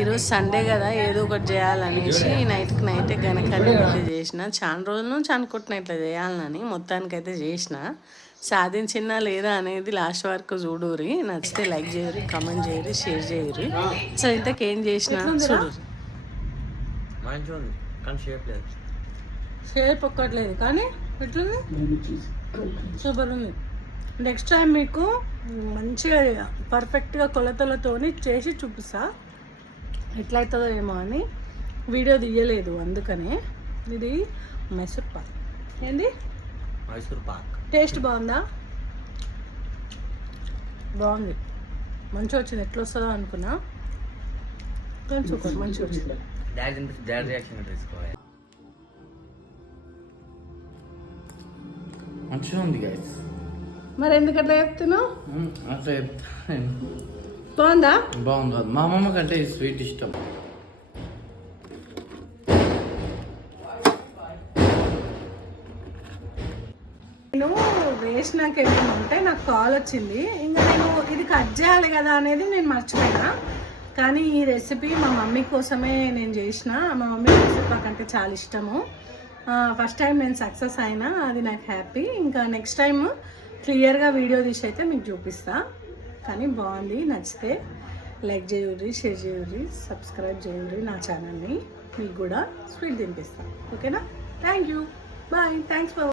ఈరోజు సండే కదా ఏదో ఒకటి చేయాలనేసి నైట్కి నైట్ గనకని అయితే చేసిన. చాలా రోజుల నుంచి అనుకుంటున్నా ఇట్లా చేయాలని మొత్తానికైతే చేసిన. సాధించినా లేదా అనేది లాస్ట్ వరకు చూడురి. నచ్చితే లైక్ చేయరు కమెంట్ చేయరు షేర్ చేయరు సో ఇంతకేం చేసిన? చూడు. షేప్ ఒక్కట్లేదు కానీ ఎట్లుంది? సూపర్ ఉంది. నెక్స్ట్ టైం మీకు మంచిగా పర్ఫెక్ట్గా కొలతలతోని చేసి చూపిస్తా. ఎట్లయితుందో ఏమో అని వీడియో తీయలేదు అందుకనే ఇది మైసూర్ పాక్ ఏంది? మైసూర్ పాక్. టేస్ట్ బాగుందా? బాగుంది. మంచిగా వచ్చింది. ఎట్లా వస్తుందో అనుకున్నా. కానీ సూపర్ మంచిగా వచ్చింది. మంచిగా ఉంది మరి ఎందుకు అట్లా చెప్తున్నావు అట్లా బాగుందా? బాగుంది. మా అమ్మమ్మ కంటే స్వీట్ ఇష్టం. నేను వేసినాక ఏమంటే నాకు కాల్ వచ్చింది. ఇంకా నేను ఇది కట్ చేయాలి కదా అనేది నేను మర్చిపోయినా. కానీ ఈ రెసిపీ మా మమ్మీ కోసమే నేను చేసిన. మా మమ్మీ రెసిపీ నాకంటే చాలా ఇష్టము. ఫస్ట్ టైం నేను సక్సెస్ అయినా అది నాకు హ్యాపీ ఇంకా నెక్స్ట్ టైం క్లియర్గా వీడియో తీసి అయితే మీకు చూపిస్తా. కానీ బాగుంది నచ్చితే లైక్ చేయుర్రి షేర్ చేయుర్రి సబ్స్క్రైబ్ చేయుర్రి నా ఛానల్ని. మీకు కూడా స్వీట్ తినిపిస్తాను ఓకేనా? Thank you. Bye. Thanks for